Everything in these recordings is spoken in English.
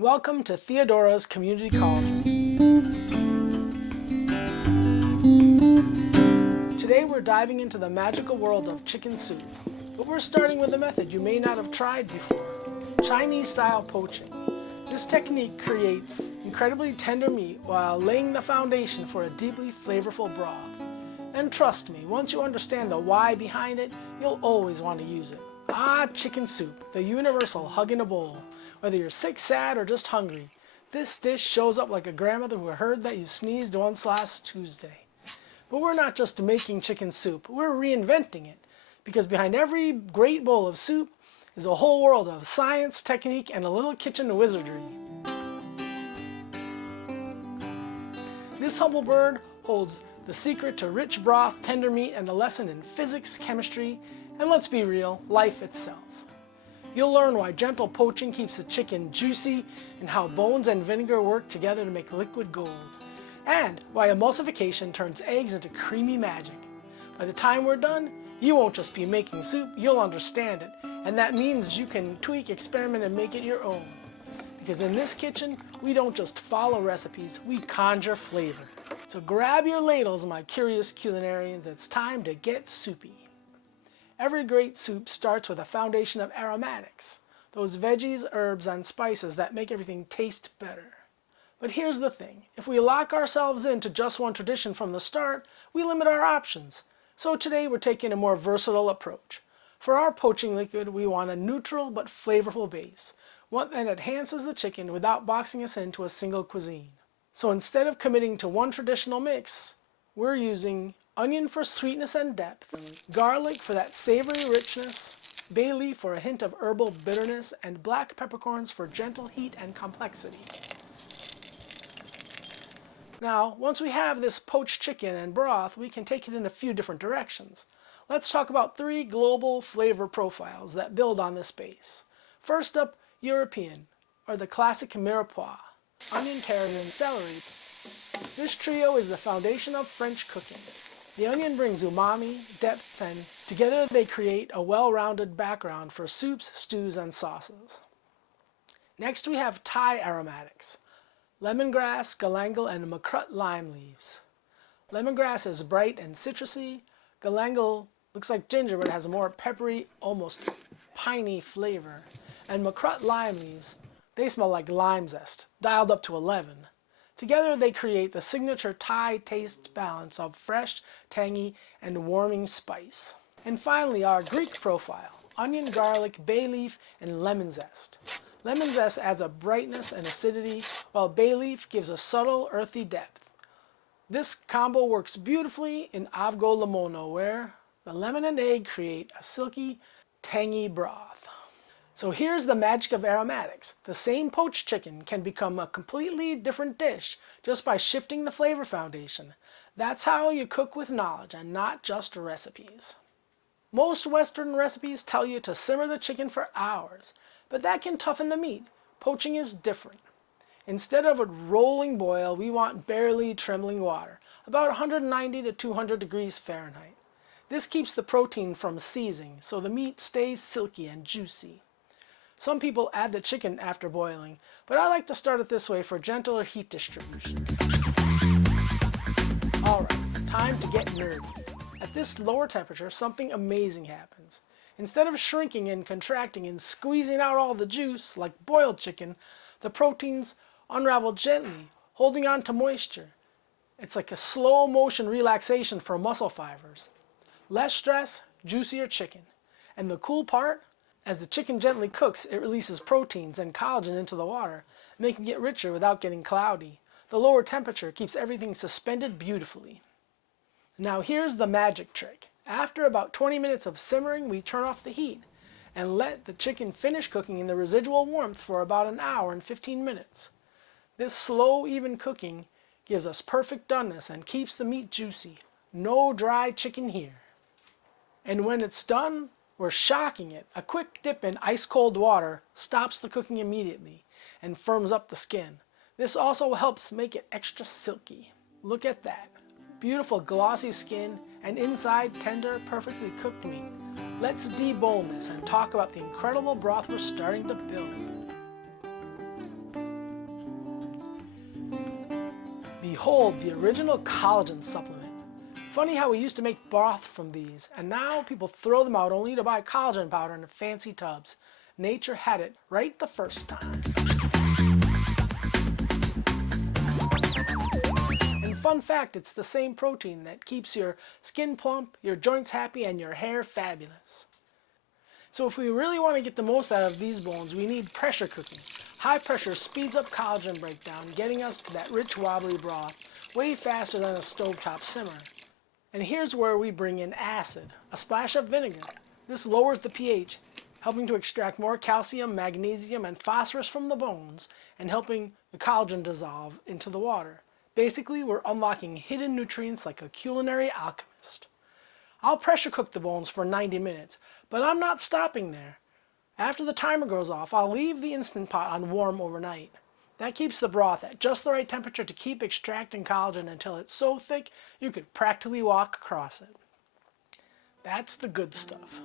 Welcome to Theodora's Community Cauldron. Today we're diving into the magical world of chicken soup, but we're starting with a method you may not have tried before, Chinese-style poaching. This technique creates incredibly tender meat while laying the foundation for a deeply flavorful broth. And trust me, once you understand the why behind it, you'll always want to use it. Ah, chicken soup, the universal hug in a bowl. Whether you're sick, sad, or just hungry, this dish shows up like a grandmother who heard that you sneezed once last Tuesday. But we're not just making chicken soup, we're reinventing it. Because behind every great bowl of soup is a whole world of science, technique, and a little kitchen wizardry. This humble bird holds the secret to rich broth, tender meat, and a lesson in physics, chemistry, and let's be real, life itself. You'll learn why gentle poaching keeps the chicken juicy and how bones and vinegar work together to make liquid gold. And why emulsification turns eggs into creamy magic. By the time we're done, you won't just be making soup, you'll understand it. And that means you can tweak, experiment, and make it your own. Because in this kitchen, we don't just follow recipes, we conjure flavor. So grab your ladles, my curious culinarians, it's time to get soupy. Every great soup starts with a foundation of aromatics, those veggies, herbs, and spices that make everything taste better. But here's the thing, if we lock ourselves into just one tradition from the start, we limit our options. So today we're taking a more versatile approach. For our poaching liquid, we want a neutral but flavorful base, one that enhances the chicken without boxing us into a single cuisine. So instead of committing to one traditional mix, we're using onion for sweetness and depth, garlic for that savory richness, bay leaf for a hint of herbal bitterness, and black peppercorns for gentle heat and complexity. Now, once we have this poached chicken and broth, we can take it in a few different directions. Let's talk about 3 global flavor profiles that build on this base. First up, European, or the classic mirepoix, onion, carrot, and celery. This trio is the foundation of French cooking. The onion brings umami, depth, and together they create a well-rounded background for soups, stews, and sauces. Next we have Thai aromatics, lemongrass, galangal, and makrut lime leaves. Lemongrass is bright and citrusy. Galangal looks like ginger but has a more peppery, almost piney flavor. And makrut lime leaves, they smell like lime zest, dialed up to 11. Together they create the signature Thai taste balance of fresh, tangy, and warming spice. And finally our Greek profile, onion, garlic, bay leaf, and lemon zest. Lemon zest adds a brightness and acidity, while bay leaf gives a subtle, earthy depth. This combo works beautifully in avgo limono, where the lemon and egg create a silky, tangy broth. So here's the magic of aromatics. The same poached chicken can become a completely different dish just by shifting the flavor foundation. That's how you cook with knowledge and not just recipes. Most Western recipes tell you to simmer the chicken for hours, but that can toughen the meat. Poaching is different. Instead of a rolling boil, we want barely trembling water, about 190 to 200 degrees Fahrenheit. This keeps the protein from seizing, so the meat stays silky and juicy. Some people add the chicken after boiling, but I like to start it this way for gentler heat distribution. Alright, time to get nerdy. At this lower temperature, something amazing happens. Instead of shrinking and contracting and squeezing out all the juice like boiled chicken, the proteins unravel gently, holding on to moisture. It's like a slow motion relaxation for muscle fibers. Less stress, juicier chicken. And the cool part? As the chicken gently cooks, it releases proteins and collagen into the water, making it richer without getting cloudy. The lower temperature keeps everything suspended beautifully. Now here's the magic trick. After about 20 minutes of simmering, we turn off the heat and let the chicken finish cooking in the residual warmth for about an hour and 15 minutes. This slow, even cooking gives us perfect doneness and keeps the meat juicy. No dry chicken here. And when it's done, we're shocking it. A quick dip in ice-cold water stops the cooking immediately and firms up the skin. This also helps make it extra silky. Look at that. Beautiful glossy skin and inside tender, perfectly cooked meat. Let's debone this and talk about the incredible broth we're starting to build. Behold the original collagen supplement. Funny how we used to make broth from these, and now people throw them out only to buy collagen powder in fancy tubs. Nature had it right the first time. And fun fact, it's the same protein that keeps your skin plump, your joints happy, and your hair fabulous. So if we really want to get the most out of these bones, we need pressure cooking. High pressure speeds up collagen breakdown, getting us to that rich wobbly broth way faster than a stovetop simmer. And here's where we bring in acid, a splash of vinegar. This lowers the pH, helping to extract more calcium, magnesium, and phosphorus from the bones, and helping the collagen dissolve into the water. Basically, we're unlocking hidden nutrients like a culinary alchemist. I'll pressure cook the bones for 90 minutes, but I'm not stopping there. After the timer goes off, I'll leave the Instant Pot on warm overnight. That keeps the broth at just the right temperature to keep extracting collagen until it's so thick you could practically walk across it. That's the good stuff.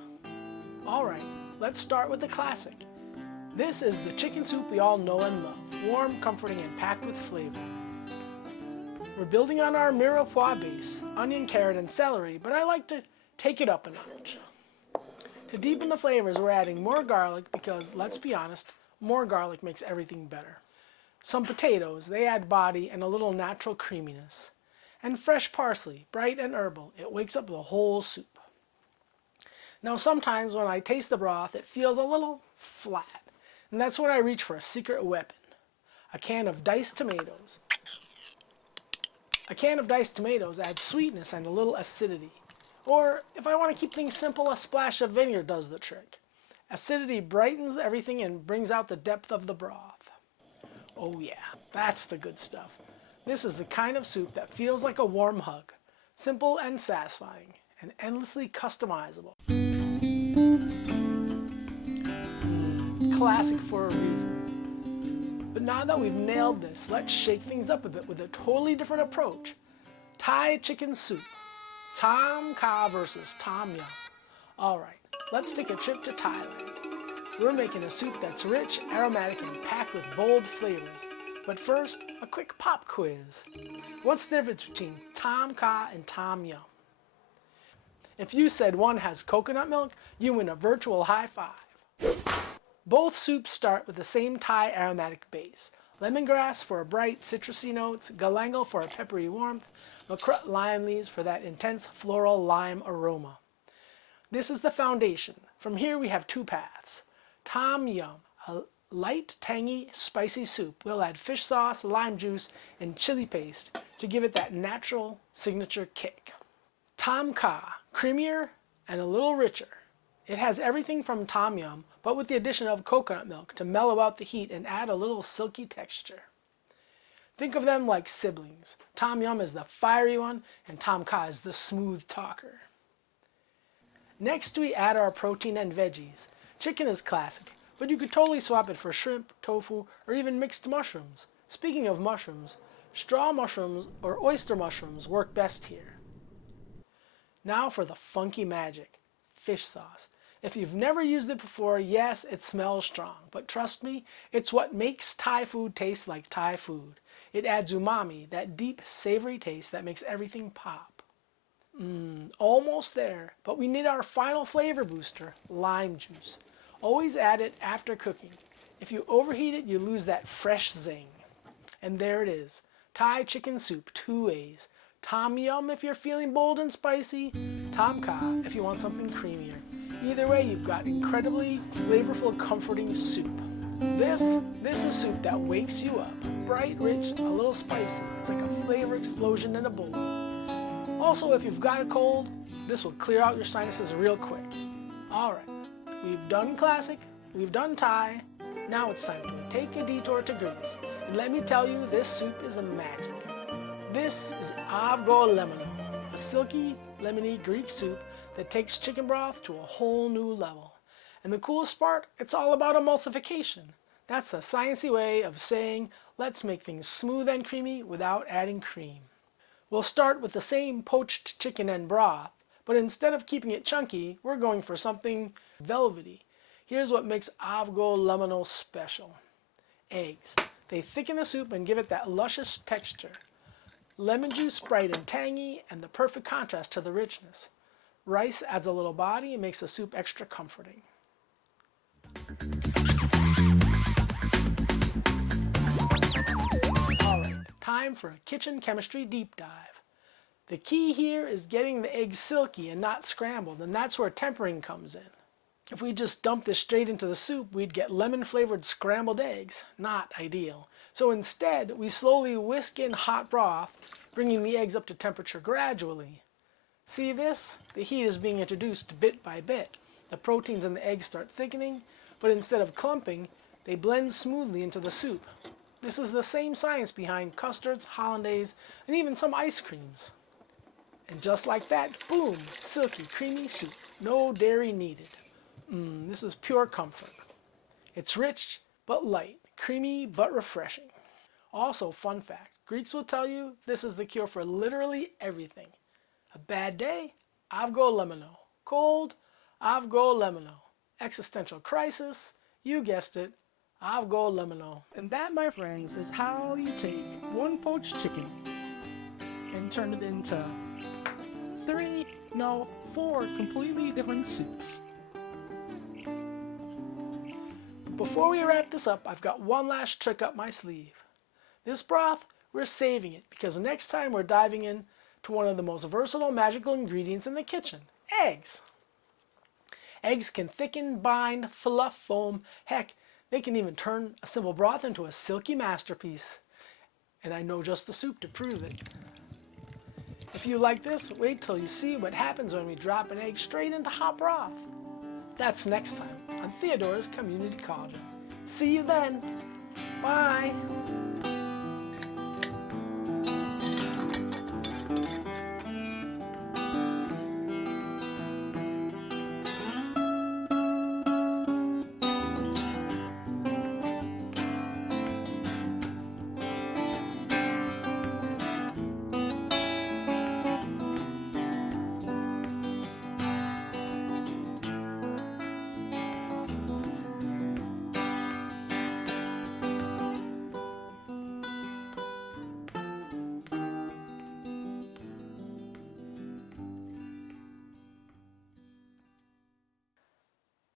Alright, let's start with the classic. This is the chicken soup we all know and love, warm, comforting, and packed with flavor. We're building on our mirepoix base, onion, carrot, and celery, but I like to take it up a notch. To deepen the flavors, we're adding more garlic because, let's be honest, more garlic makes everything better. Some potatoes, they add body and a little natural creaminess. And fresh parsley, bright and herbal, it wakes up the whole soup. Now sometimes when I taste the broth, it feels a little flat. And that's when I reach for a secret weapon. A can of diced tomatoes. A can of diced tomatoes adds sweetness and a little acidity. Or, if I want to keep things simple, a splash of vinegar does the trick. Acidity brightens everything and brings out the depth of the broth. Oh yeah, that's the good stuff. This is the kind of soup that feels like a warm hug. Simple and satisfying, and endlessly customizable. Classic for a reason. But now that we've nailed this, let's shake things up a bit with a totally different approach. Thai chicken soup. Tom Kha versus Tom Yum. Alright, let's take a trip to Thailand. We're making a soup that's rich, aromatic, and packed with bold flavors. But first, a quick pop quiz. What's the difference between Tom Kha and Tom Yum? If you said one has coconut milk, you win a virtual high five. Both soups start with the same Thai aromatic base. Lemongrass for a bright citrusy notes, galangal for a peppery warmth, makrut lime leaves for that intense floral lime aroma. This is the foundation. From here we have two paths. Tom Yum, a light, tangy, spicy soup. We'll add fish sauce, lime juice, and chili paste to give it that natural signature kick. Tom Kha, creamier and a little richer. It has everything from Tom Yum, but with the addition of coconut milk to mellow out the heat and add a little silky texture. Think of them like siblings. Tom Yum is the fiery one, and Tom Kha is the smooth talker. Next we add our protein and veggies. Chicken is classic, but you could totally swap it for shrimp, tofu, or even mixed mushrooms. Speaking of mushrooms, straw mushrooms or oyster mushrooms work best here. Now for the funky magic, fish sauce. If you've never used it before, yes, it smells strong, but trust me, it's what makes Thai food taste like Thai food. It adds umami, that deep, savory taste that makes everything pop. Almost there, but we need our final flavor booster, lime juice. Always add it after cooking. If you overheat it, you lose that fresh zing. And there it is, Thai chicken soup, 2 ways. Tom Yum if you're feeling bold and spicy, Tom Kha if you want something creamier. Either way, you've got incredibly flavorful, comforting soup. This is soup that wakes you up. Bright, rich, a little spicy. It's like a flavor explosion in a bowl. Also, if you've got a cold, this will clear out your sinuses real quick. Alright, we've done classic, we've done Thai. Now it's time to take a detour to Greece. And let me tell you, this soup is a magic. This is avgolemoni, a silky, lemony Greek soup that takes chicken broth to a whole new level. And the coolest part, it's all about emulsification. That's a sciencey way of saying, let's make things smooth and creamy without adding cream. We'll start with the same poached chicken and broth, but instead of keeping it chunky, we're going for something velvety. Here's what makes avgolemono special. Eggs. They thicken the soup and give it that luscious texture. Lemon juice bright and tangy, and the perfect contrast to the richness. Rice adds a little body and makes the soup extra comforting. Alright, time for a kitchen chemistry deep dive. The key here is getting the eggs silky and not scrambled, and that's where tempering comes in. If we just dump this straight into the soup, we'd get lemon-flavored scrambled eggs. Not ideal. So instead, we slowly whisk in hot broth, bringing the eggs up to temperature gradually. See this? The heat is being introduced bit by bit. The proteins in the eggs start thickening, but instead of clumping, they blend smoothly into the soup. This is the same science behind custards, hollandaise, and even some ice creams. And just like that, boom, silky, creamy soup. No dairy needed. This is pure comfort. It's rich but light, creamy but refreshing. Also, fun fact, Greeks will tell you this is the cure for literally everything. A bad day? Avgo lemino. Cold? Avgo lemino. Existential crisis? You guessed it. Avgo lemino. And that, my friends, is how you take one poached chicken and turn it into 4 completely different soups. Before we wrap this up, I've got one last trick up my sleeve. This broth, we're saving it because next time we're diving in to one of the most versatile magical ingredients in the kitchen, eggs. Eggs can thicken, bind, fluff, foam, heck, they can even turn a simple broth into a silky masterpiece. And I know just the soup to prove it. If you like this, wait till you see what happens when we drop an egg straight into hot broth. That's next time on Theodora's Community Cauldron. See you then. Bye.